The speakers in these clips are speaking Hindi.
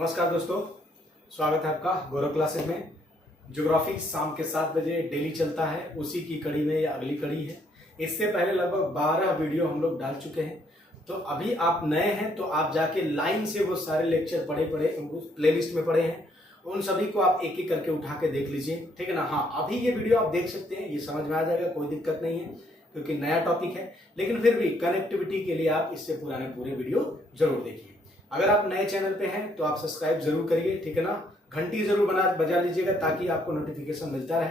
नमस्कार दोस्तों, स्वागत है आपका गौरव क्लासेस में। ज्योग्राफी शाम के 7 बजे डेली चलता है, उसी की कड़ी में यह अगली कड़ी है। इससे पहले लगभग 12 वीडियो हम लोग डाल चुके हैं। तो अभी आप नए हैं तो आप जाके लाइन से वो सारे लेक्चर पढ़े प्लेलिस्ट में पढ़े हैं, उन सभी को आप एक एक करके उठा के देख लीजिए, ठीक है ना। हाँ, अभी ये वीडियो आप देख सकते हैं, ये समझ में आ जाएगा, कोई दिक्कत नहीं है क्योंकि नया टॉपिक है। लेकिन फिर भी कनेक्टिविटी के लिए आप इससे पुराने पूरे वीडियो जरूर देखिए। अगर आप नए चैनल पे हैं तो आप सब्सक्राइब जरूर करिए, ठीक है ना। घंटी जरूर बजा लीजिएगा ताकि आपको नोटिफिकेशन मिलता रहे।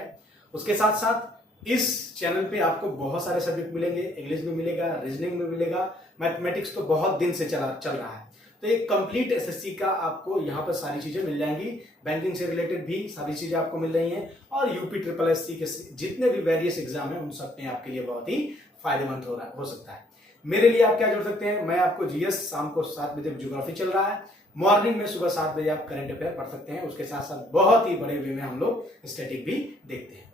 उसके साथ साथ इस चैनल पे आपको बहुत सारे सब्जेक्ट मिलेंगे, इंग्लिश में मिलेगा, रीजनिंग में मिलेगा, मैथमेटिक्स तो बहुत दिन से चल रहा है। तो एक कंप्लीट एसएससी का आपको यहाँ पर सारी चीजें मिल जाएंगी। बैंकिंग से रिलेटेड भी सारी चीजें आपको मिल रही हैं और यूपी ट्रिपल एससी के जितने भी वेरियस एग्जाम है उन सब में आपके लिए बहुत ही फायदेमंद हो सकता है। मेरे लिए आप क्या जोड़ सकते हैं, मैं आपको जीएस शाम को 7 बजे ज्योग्राफी चल रहा है, मॉर्निंग में सुबह 7 बजे आप करंट अफेयर पढ़ सकते हैं। उसके साथ साथ बहुत ही बड़े वे में हम लोग स्टैटिक भी देखते हैं।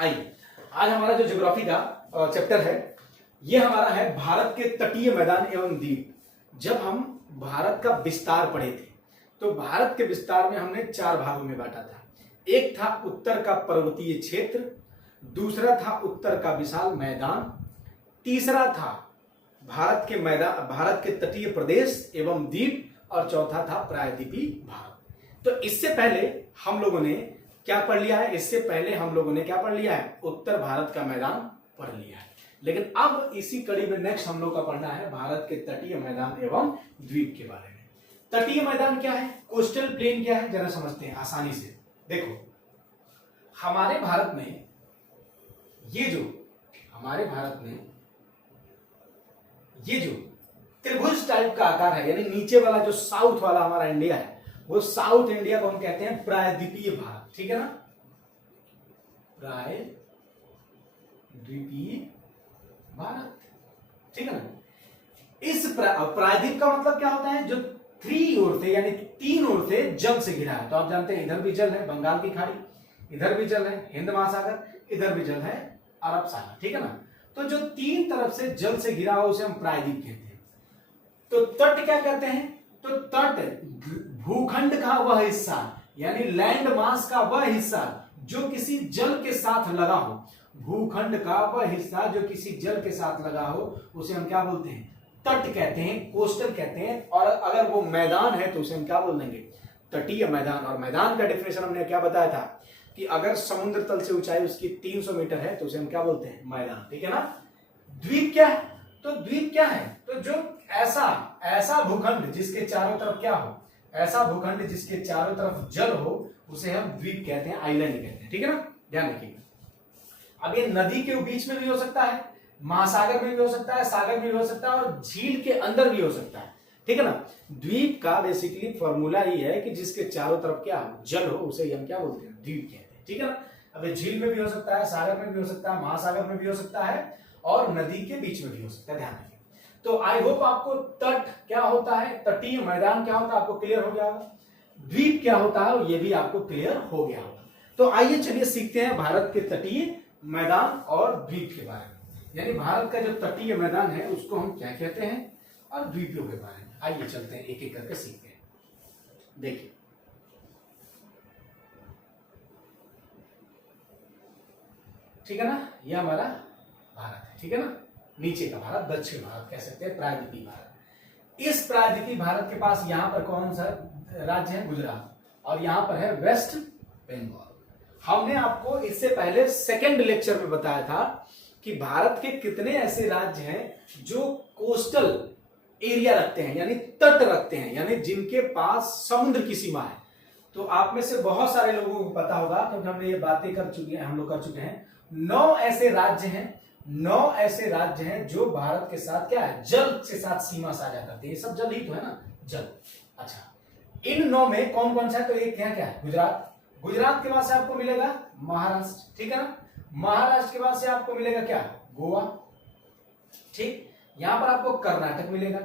आइए, आज हमारा जो ज्योग्राफी का चैप्टर है ये हमारा है भारत के तटीय मैदान एवं द्वीप। जब हम भारत का विस्तार पढ़े थे तो भारत के विस्तार में हमने 4 भागों में बांटा था। एक था उत्तर का पर्वतीय क्षेत्र, दूसरा था उत्तर का विशाल मैदान, तीसरा था भारत के तटीय प्रदेश एवं द्वीप, और चौथा था प्रायद्वीपीय भारत। तो इससे पहले हम लोगों ने क्या पढ़ लिया है, उत्तर भारत का मैदान पढ़ लिया है। लेकिन अब इसी कड़ी में नेक्स्ट हम लोग का पढ़ना है भारत के तटीय मैदान एवं द्वीप के बारे में। तटीय मैदान क्या है, कोस्टल प्लेन क्या है, जरा समझते हैं आसानी से। देखो, हमारे भारत में ये जो त्रिभुज टाइप का आकार है, यानी नीचे वाला जो साउथ वाला हमारा इंडिया है, वो साउथ इंडिया को हम कहते हैं प्रायद्वीपीय भारत, ठीक है ना। प्रायद्वीपीय भारत, ठीक है ना। इस प्रायद्वीप का मतलब क्या होता है, जो 3 ओर से यानी 3 ओर से जल से घिरा है। तो आप जानते हैं इधर भी जल है बंगाल की खाड़ी, इधर भी जल है हिंद महासागर, इधर भी जल है अरब सागर, ठीक है ना। तो जो 3 तरफ से जल से घिरा हो उसे हम प्रायद्वीप कहते हैं। तो तट क्या कहते हैं, तो तट भूखंड का वह हिस्सा, यानी लैंड मास का वह हिस्सा जो किसी जल के साथ लगा हो। भूखंड का वह हिस्सा जो किसी जल के साथ लगा हो उसे हम क्या बोलते हैं, तट कहते हैं, कोस्टल कहते हैं। और अगर वो मैदान है तो उसे हम क्या बोल देंगे, तटीय मैदान। और मैदान का डिफिनेशन हमने क्या बताया था कि अगर समुद्र तल से ऊंचाई उसकी 300 मीटर है तो उसे हम क्या बोलते हैं, मैदान, ठीक है ना। द्वीप क्या है, तो द्वीप क्या है, तो जो ऐसा भूखंड जिसके चारों तरफ क्या हो, ऐसा भूखंड जिसके चारों तरफ जल हो उसे हम द्वीप कहते हैं, आइलैंड कहते हैं, ठीक है ना। ध्यान रखिएगा। अब ये नदी के बीच में भी हो सकता है, महासागर में भी हो सकता है, सागर में भी हो सकता है और झील के अंदर भी हो सकता है, ठीक है ना। द्वीप का बेसिकली फॉर्मूला ही है कि जिसके चारों तरफ क्या हो, जल हो, उसे हम क्या बोलते हैं, द्वीप कहते हैं, ठीक है ना। अब ये झील में भी हो सकता है, सागर में भी हो सकता है, महासागर में भी हो सकता है और नदी के बीच में भी हो सकता है। ध्यान रखिए। तो आई होप आपको तट क्या होता है, तटीय मैदान क्या होता है आपको क्लियर हो गया होगा, द्वीप क्या होता है ये भी आपको क्लियर हो गया होगा। तो आइए चलिए सीखते हैं भारत के तटीय मैदान और द्वीप के बारे में। यानी भारत का जो तटीय मैदान है उसको हम क्या कहते हैं और द्वीपों के बारे में आइए चलते हैं, एक एक करके सीखते हैं। देखिए, ठीक है ना, यह हमारा भारत है, ठीक है ना। नीचे का भारत, दक्षिण भारत कह सकते हैं, प्रायद्वीपीय भारत। इस प्रायद्वीपीय भारत के पास यहां पर कौन सा राज्य है, गुजरात, और यहां पर है वेस्ट बंगाल। हमने आपको इससे पहले सेकंड लेक्चर में बताया था कि भारत के कितने ऐसे राज्य हैं जो कोस्टल एरिया रखते हैं, यानी तट रखते हैं, यानी जिनके पास समुद्र की सीमा है। तो आप में से बहुत सारे लोगों को पता होगा क्योंकि हमने ये बातें हम लोग कर चुके हैं। 9 ऐसे राज्य हैं जो भारत के साथ क्या है, जल के साथ सीमा साझा करते हैं। ये सब जल ही तो है ना, जल। अच्छा, इन 9 में कौन कौन सा है, तो एक क्या है, गुजरात के बाद से आपको मिलेगा महाराष्ट्र, ठीक है ना। महाराष्ट्र के बाद से आपको मिलेगा क्या, गोवा, ठीक। यहां पर आपको कर्नाटक मिलेगा,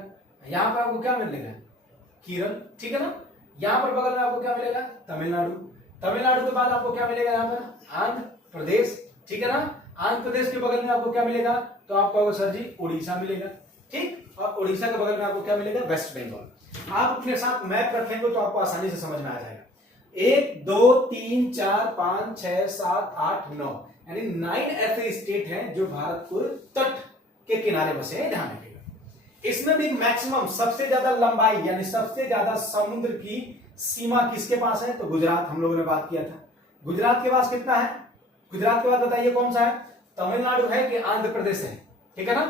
यहां पर आपको क्या मिलेगा, केरल, ठीक है ना। यहां पर बगल में आपको क्या मिलेगा, तमिलनाडु के बाद आपको क्या मिलेगा, यहां पर आंध्र प्रदेश, ठीक है ना। आंध्र प्रदेश के बगल में आपको क्या मिलेगा, तो आपको सर जी उड़ीसा मिलेगा, ठीक। और उड़ीसा के बगल में आपको क्या मिलेगा, वेस्ट बंगाल। आप अपने साथ मैप रखेंगे तो आपको आसानी से समझ में आ जाएगा। 1 2 3 4 5 6 7 8 9 यानी 9 ऐसे स्टेट हैं जो भारत को तट के किनारे बसे हैं, ध्यान रखिएगा। इसमें भी मैक्सिमम सबसे ज्यादा लंबाई यानी सबसे ज्यादा समुद्र की सीमा किसके पास है? तो गुजरात, हम लोगों ने बात किया था। गुजरात के पास कितना है? गुजरात के बाद बताइए कौन सा है? तमिलनाडु है कि आंध्र प्रदेश है? ठीक है ना,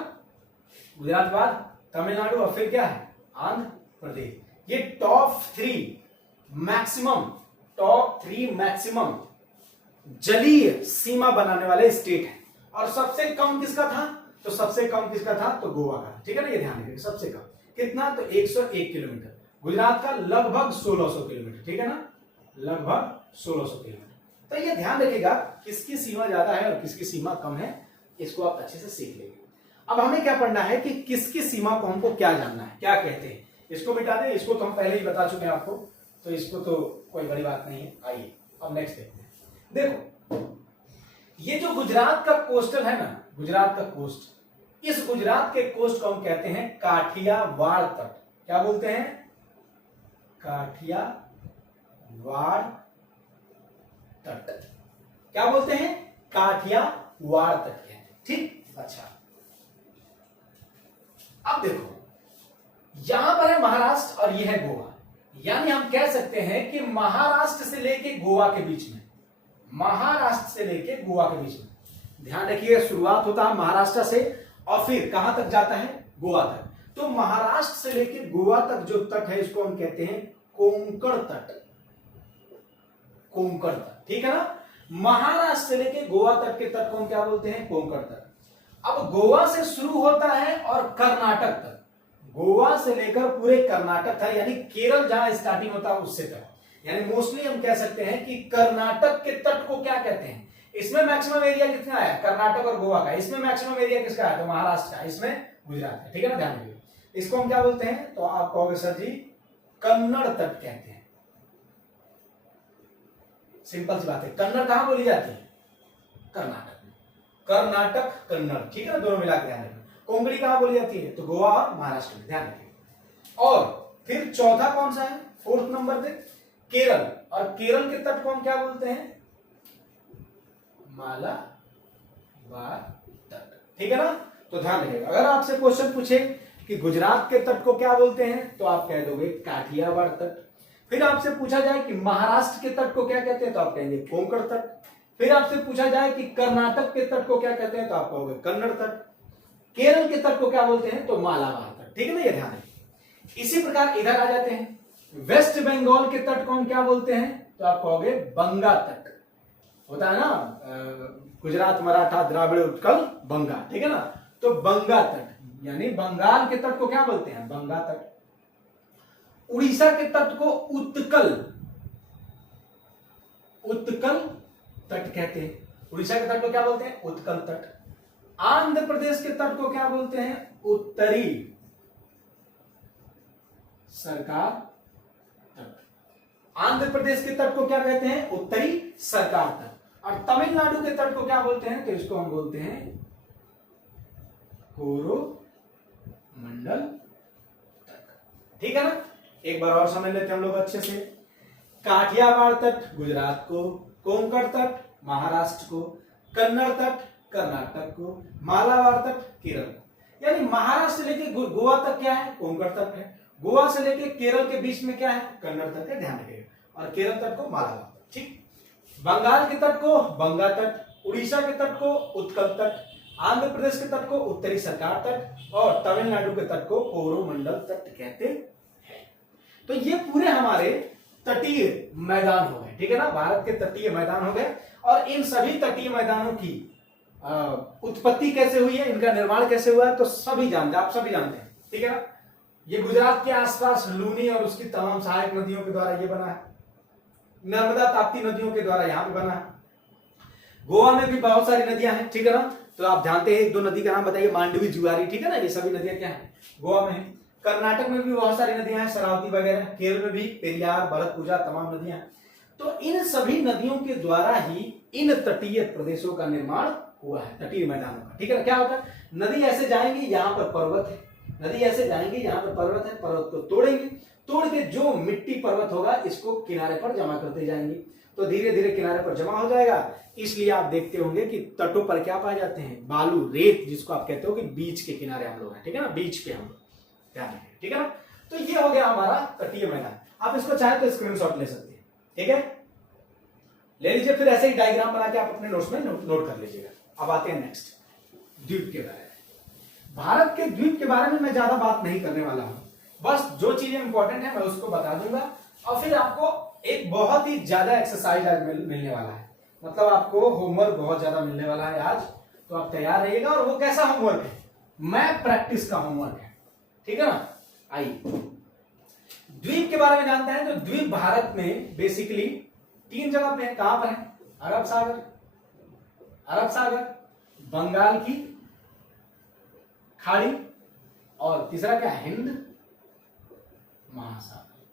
गुजरात के बाद तमिलनाडु और फिर क्या है? आंध्र प्रदेश। ये टॉप थ्री मैक्सिमम जलीय सीमा बनाने वाले स्टेट है। और सबसे कम किसका था? तो सबसे कम किसका था? तो गोवा का। ठीक है ना, ये ध्यान रखिए, सबसे कम कितना? तो 101 किलोमीटर। गुजरात का लगभग 1600 किलोमीटर। ठीक है ना, लगभग 1600 किलोमीटर। तो ये ध्यान रखिएगा किसकी सीमा ज्यादा है और किसकी सीमा कम है, इसको आप अच्छे से सीख लेंगे। अब हमें क्या पढ़ना है कि किसकी सीमा को हमको क्या जानना है, क्या कहते हैं। इसको मिटा दें, इसको तो हम पहले ही बता चुके हैं आपको, तो इसको तो कोई बड़ी बात नहीं है। आइए अब नेक्स्ट देखते हैं। देखो ये जो गुजरात का कोस्टल है ना, गुजरात का कोस्ट, इस गुजरात के कोस्ट को हम कहते हैं काठियावाड़ तट। क्या बोलते हैं? काठियावाड़ तट। क्या बोलते हैं? काठियावाड़ तट कहते हैं। ठीक, अच्छा। अब देखो यहां पर है महाराष्ट्र और यह है गोवा, यानी हम कह सकते हैं कि महाराष्ट्र से लेके गोवा के बीच में, महाराष्ट्र से लेके गोवा के बीच में, ध्यान रखिए शुरुआत होता है महाराष्ट्र से और फिर कहां तक जाता है? गोवा तक। तो महाराष्ट्र से लेके गोवा तक जो तट है इसको हम कहते हैं कोंकण तट। कोंकण तट, ठीक है ना। महाराष्ट्र से लेके गोवा तक के तट को हम क्या बोलते हैं? कोंकण तट। अब गोवा से शुरू होता है और कर्नाटक तक, गोवा से लेकर पूरे कर्नाटक था, यानी केरल जहां स्टार्टिंग होता है उससे तक, यानी मोस्टली हम कह सकते हैं कि कर्नाटक के तट को क्या कहते हैं? इसमें मैक्सिमम एरिया कितना है? कर्नाटक और गोवा का। इसमें मैक्सिमम एरिया किसका है? तो महाराष्ट्र का। इसमें गुजरात का। ठीक है ना, ध्यान रखिए। इसको हम क्या बोलते हैं? तो आप कहोगे सर जी कन्नड़ तट कहते हैं। सिंपल सी बात है। कन्नड़ कहां बोली जाती है? कर्नाटक में। कर्नाटक कन्नड़, ठीक है ना, दोनों मिला के ध्यान रखिए। कोंकणी कहां बोली जाती है? तो गोवा और महाराष्ट्र में, ध्यान रखिए। और फिर चौथा कौन सा है? 4th नंबर पे केरल, और केरल के तट को हम क्या बोलते हैं? मालाबार तट। ठीक है ना, तो ध्यान रखिएगा। अगर आपसे क्वेश्चन पूछे कि गुजरात के तट को क्या बोलते हैं, तो आप कह दोगे काठियावाड़ तट। फिर आपसे पूछा जाए कि महाराष्ट्र के तट को क्या कहते हैं, तो आप कहेंगे कोंकण तट। फिर आपसे पूछा जाए कि कर्नाटक के तट को क्या कहते हैं, तो आप कहोगे कन्नड़ तट। केरल के तट को क्या बोलते हैं? तो मालाबार तट। ठीक है ना, ये ध्यान रखिए। इसी प्रकार इधर आ जाते हैं, वेस्ट बंगाल के तट को हम क्या बोलते हैं? तो आप कहोगे बंगा तट। होता है ना गुजरात, मराठा, द्राविड़, उत्कल, बंगा। ठीक है ना, तो बंगा तट, यानी बंगाल के तट को क्या बोलते हैं? बंगा तट। उड़ीसा के तट को उत्कल, उत्कल तट कहते हैं। उड़ीसा के तट को क्या बोलते हैं? उत्कल तट। आंध्र प्रदेश के तट को क्या बोलते हैं? उत्तरी सरकार तट। आंध्र प्रदेश के तट को क्या कहते हैं? उत्तरी सरकार तट। और तमिलनाडु के तट को क्या बोलते हैं? तो इसको हम बोलते हैं कोरोमंडल तट। ठीक है ना, एक बार और समझ लेते हैं हम लोग अच्छे से। काठियावाड़ तट गुजरात को, कोंकण तट महाराष्ट्र को, कन्नड़ तट कर्नाटक को, मालाबार तट केरल को। यानी महाराष्ट्र से लेके गोवा तक क्या है? कोंकण तट है। गोवा से लेके केरल के बीच में क्या है? कन्नड़ तट है, ध्यान रखिएगा। और केरल तट को मालाबार तट। ठीक, बंगाल के तट को बंगा तट, उड़ीसा के तट को उत्कल तट, आंध्र प्रदेश के तट को उत्तरी सरकार तट, और तमिलनाडु के तट को कोरोमंडल तट कहते हैं। तो ये पूरे हमारे तटीय मैदान हो गए। ठीक है ना, भारत के तटीय मैदान हो गए। और इन सभी तटीय मैदानों की उत्पत्ति कैसे हुई है, इनका निर्माण कैसे हुआ है, तो सभी जानते हैं, आप सभी जानते हैं। ठीक है ना, ये गुजरात के आसपास लूनी और उसकी तमाम सहायक नदियों के द्वारा ये बना है। नर्मदा ताप्ती नदियों के द्वारा यहां पे बना है। गोवा में भी बहुत सारी नदियां हैं। ठीक है ना, तो आप जानते हैं, एक दो नदी का नाम बताइए। मांडवी, जुआरी, ठीक है ना, ये सभी नदियां क्या है? गोवा में है। कर्नाटक में भी बहुत सारी नदियां हैं, शरावती वगैरह। केरल में भी पेरियार, भरतपुजा, तमाम नदियां। तो इन सभी नदियों के द्वारा ही इन तटीय प्रदेशों का निर्माण हुआ है, तटीय मैदानों का। ठीक है, क्या होता है? नदी ऐसे जाएंगी, यहाँ पर पर्वत है, नदी ऐसे जाएंगे, यहाँ पे पर्वत है, पर्वत को तोड़ेंगे, तोड़ के जो मिट्टी पर्वत होगा इसको किनारे पर जमा करते जाएंगे, तो धीरे धीरे किनारे पर जमा हो जाएगा। इसलिए आप देखते होंगे कि तटों पर क्या पाए जाते हैं, बालू, रेत, जिसको आप कहते हो कि बीच के किनारे हम लोग हैं, ठीक है ना, बीच पे हम लोग, ध्यान रखें, ठीक है ना। तो ये हो गया हमारा तटीय मैदान। आप इसको चाहे तो स्क्रीनशॉट ले सकते हैं, ठीक है, ले लीजिए, फिर ऐसे ही डायग्राम बना के आप अपने नोट्स में नोट कर लीजिएगा। अब आते हैं नेक्स्ट, द्वीप के बारे में। भारत के द्वीप के बारे में मैं ज्यादा बात नहीं करने वाला हूं, बस जो चीजें इंपॉर्टेंट है मैं उसको बता दूंगा, और फिर आपको एक बहुत ही ज्यादा एक्सरसाइज आज मिलने वाला है, मतलब आपको होमवर्क बहुत ज्यादा मिलने वाला है आज, तो आप तैयार रहिएगा। और वो कैसा होमवर्क है, मैप प्रैक्टिस का होमवर्क है, ठीक है ना। आइए द्वीप के बारे में जानते हैं। तो द्वीप भारत में बेसिकली 3 जगह पे है। कहां पर है, अरब सागर, अरब सागर, बंगाल की खाड़ी, और तीसरा क्या है, हिंद महासागर,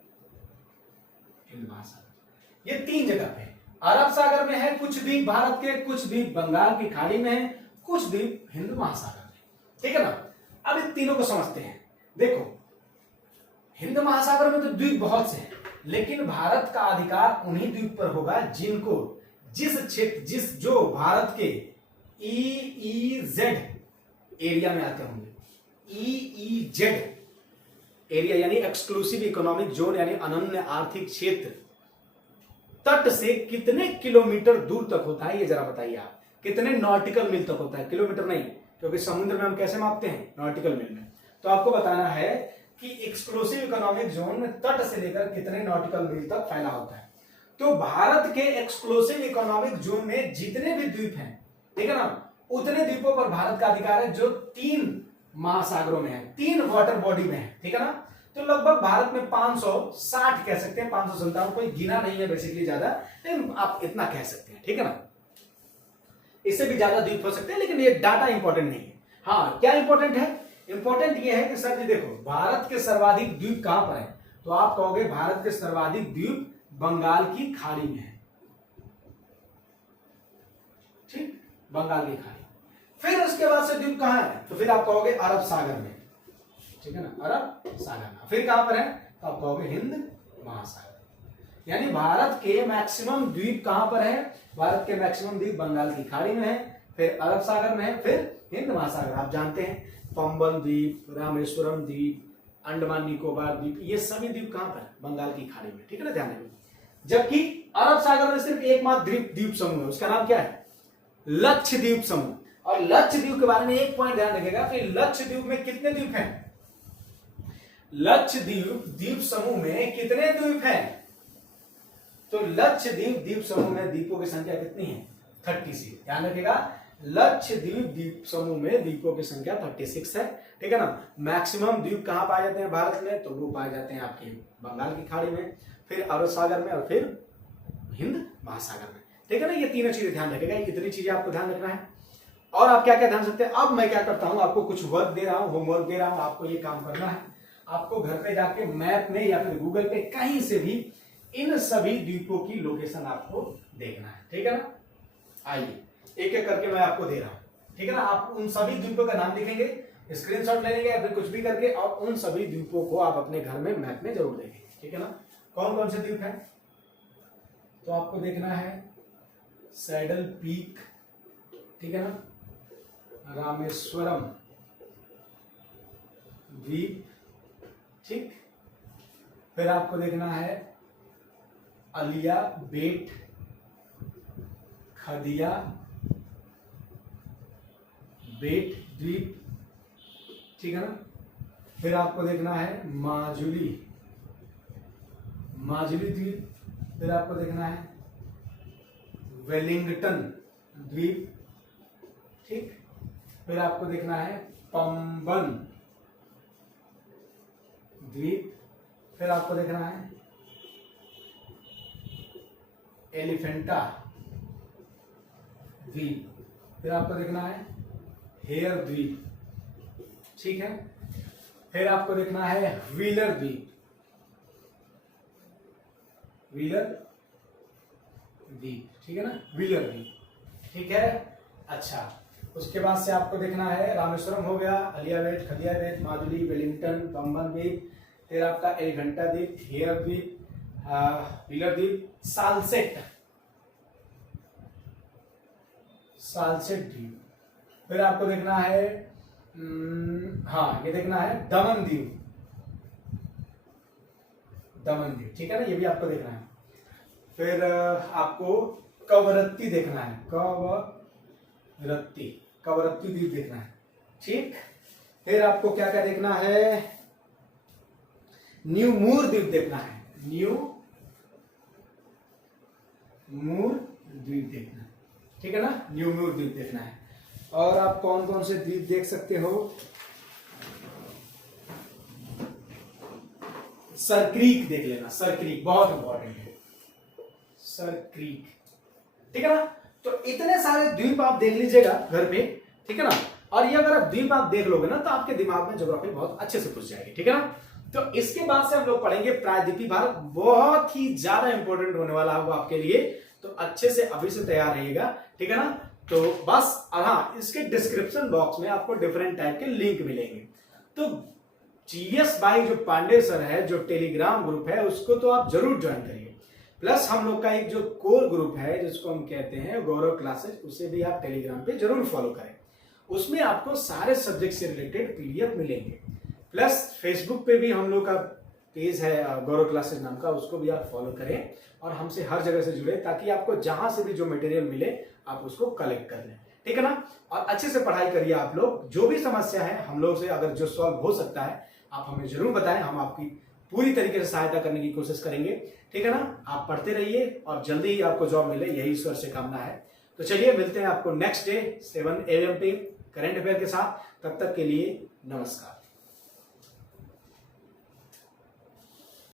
हिंद महासागर, ये 3 जगह पे है। अरब सागर में है कुछ द्वीप भारत के, कुछ द्वीप बंगाल की खाड़ी में है, कुछ द्वीप हिंद महासागर में, ठीक है ना। अब इन तीनों को समझते हैं। देखो हिंद महासागर में तो द्वीप बहुत से हैं, लेकिन भारत का अधिकार उन्हीं द्वीप पर होगा जिनको, जिस क्षेत्र, जो भारत के EEZ एरिया में आते होंगे। EEZ एरिया यानी एक्सक्लूसिव इकोनॉमिक जोन, यानी अनन्य आर्थिक क्षेत्र, तट से कितने किलोमीटर दूर तक होता है, ये जरा बताइए आप। कितने नॉटिकल मील तक होता है, किलोमीटर नहीं, क्योंकि समुद्र में हम कैसे मापते हैं, नॉटिकल मील में। तो आपको बताना है कि एक्सक्लूसिव इकोनॉमिक जोन में तट से लेकर कितने नॉटिकल मील तक फैला होता है। तो भारत के एक्सक्लूसिव इकोनॉमिक जोन में जितने भी द्वीप हैं, ठीक है ना, उतने द्वीपों पर भारत का अधिकार है जो 3 महासागरों में है, 3 वाटर बॉडी में है, ठीक है ना। तो लगभग भारत में 560 कह सकते हैं, 557, कोई गिना नहीं है बेसिकली ज्यादा, लेकिन आप इतना कह सकते हैं, ठीक है ना। इससे भी ज्यादा द्वीप हो सकते हैं, लेकिन ये डाटा इंपॉर्टेंट नहीं है। हाँ, क्या इंपॉर्टेंट है, इंपॉर्टेंट ये है कि सर जी देखो भारत के सर्वाधिक द्वीप कहां पर है, तो आप कहोगे भारत के सर्वाधिक द्वीप बंगाल की खाड़ी में है, ठीक, बंगाल की खाड़ी। फिर उसके बाद से द्वीप कहां है, तो फिर आप कहोगे अरब सागर में, ठीक है ना, अरब सागर में। फिर कहां पर है, तो आप कहोगे हिंद महासागर। यानी भारत के मैक्सिमम द्वीप कहां पर है, भारत के मैक्सिमम द्वीप बंगाल की खाड़ी में है, फिर अरब सागर में है, फिर हिंद महासागर। आप जानते हैं पंबन द्वीप, रामेश्वरम द्वीप, अंडमान निकोबार द्वीप, ये सभी द्वीप कहां पर, बंगाल की खाड़ी में, ठीक है ना, ध्यान रखिए। जबकि अरब सागर में सिर्फ एकमात्र द्वीप समूह है, उसका नाम क्या है, लक्षद्वीप समूह। और लक्षद्वीप के बारे में एक पॉइंट ध्यान रखिएगा कि लक्षद्वीप में कितने द्वीप हैं, लक्षद्वीप द्वीप समूह में कितने द्वीप हैं, तो लक्षद्वीप द्वीप समूह में द्वीपों की संख्या कितनी है, 36। ध्यान रखिएगा, लक्षद्वीप द्वीप समूह में द्वीपों की संख्या 36 है, ठीक है ना। मैक्सिमम द्वीप कहां पाए जाते हैं भारत में, तो वो पाए जाते हैं आपके बंगाल की खाड़ी में, फिर अरब सागर में, और फिर हिंद महासागर में, ठीक है ना। ये तीनों चीजें ध्यान रखिएगा, इतनी चीजें आपको ध्यान रखना है। और आप क्या क्या ध्यान सकते हैं, अब मैं क्या करता हूं, आपको कुछ वर्क दे रहा हूं, होमवर्क दे रहा हूं, आपको ये काम करना है। आपको घर पे जाके मैप में या फिर गूगल पे कहीं से भी इन सभी द्वीपों की लोकेशन आपको देखना है, ठीक है ना। आइए एक एक करके मैं आपको दे रहा हूं, ठीक है ना। आप उन सभी द्वीपों का नाम लिखेंगे, स्क्रीनशॉट ले लेंगे या फिर कुछ भी करके, और उन सभी द्वीपों को आप अपने घर में मैप में जरूर देखेंगे, ठीक है ना। कौन कौन से द्वीप हैं, तो आपको देखना है सैडल पीक, ठीक है ना, रामेश्वरम द्वीप, ठीक, फिर आपको देखना है अलिया बेट, खदिया बेट द्वीप, ठीक है ना। फिर आपको देखना है माजुली, माजुली द्वीप, फिर आपको देखना है वेलिंगटन द्वीप, ठीक, फिर आपको देखना है पंबन द्वीप, फिर आपको देखना है एलिफेंटा द्वीप, फिर आपको देखना है हेयर द्वीप, ठीक है। फिर आपको देखना है व्हीलर द्वीप, व्हीलर द्वीप, ठीक है ना, व्हीलर द्वीप, ठीक है। अच्छा, उसके बाद से आपको देखना है रामेश्वरम हो गया, अलियावेट, खलियावेट, माजुली, वेलिंगटन, बम्बन द्वीप, फिर आपका एलिफेंटा द्वीप, हेयर द्वीप, व्हीलर द्वीप, सालसेट द्वीप। फिर आपको देखना है हाँ ये देखना है दमन द्वीप, ठीक है ना, ये भी आपको देखना है। फिर आपको कवरत्ती देखना है, कवरत्ती द्वीप देखना है, ठीक। फिर आपको क्या क्या देखना है, न्यू मूर द्वीप देखना है, न्यू मूर द्वीप देखना है, ठीक है ना, न्यू मूर द्वीप देखना है। और आप कौन कौन से द्वीप देख सकते हो, सर क्रीक देख लेना, सर क्रीक बहुत इंपॉर्टेंट है, सर क्रीक, ठीक है ना। तो इतने सारे द्वीप आप देख लीजिएगा घर पे, ठीक है ना। और ये अगर आप द्वीप आप देख लोगे ना तो आपके दिमाग में ज्योग्राफी बहुत अच्छे से घुस जाएगी, ठीक है ना। तो इसके बाद से हम लोग पढ़ेंगे प्रायद्वीपीय भारत, बहुत ही ज्यादा इंपॉर्टेंट होने वाला होगा आपके लिए, तो अच्छे से अभी से तैयार रहिएगा, ठीक है ना। तो बस हाँ, इसके डिस्क्रिप्शन बॉक्स में आपको डिफरेंट टाइप के लिंक मिलेंगे। तो जीएस बाई जो पांडे सर है, जो टेलीग्राम ग्रुप है, उसको तो आप जरूर ज्वाइन करिए। प्लस हम लोग का एक जो कोर ग्रुप है जिसको हम कहते हैं गौरव क्लासेस, उसे भी आप टेलीग्राम पे जरूर फॉलो करें। उसमें आपको सारे सब्जेक्ट से रिलेटेड पीडीएफ मिलेंगे। प्लस फेसबुक पे भी हम लोग का पेज है गौरव क्लासेस नाम का, उसको भी आप फॉलो करें और हमसे हर जगह से जुड़े, ताकि आपको जहां से भी जो मटेरियल मिले आप उसको कलेक्ट कर लें, ठीक है ना। और अच्छे से पढ़ाई करिए आप लोग। जो भी समस्या है हम लोग से अगर जो सॉल्व हो सकता है आप हमें जरूर बताएं, हम आपकी पूरी तरीके से सहायता करने की कोशिश करेंगे, ठीक है ना। आप पढ़ते रहिए और जल्दी ही आपको जॉब मिले, यही ईश्वर से कामना है। तो चलिए मिलते हैं आपको नेक्स्ट डे 7 AM पे करंट अफेयर के साथ। तब तक के लिए नमस्कार।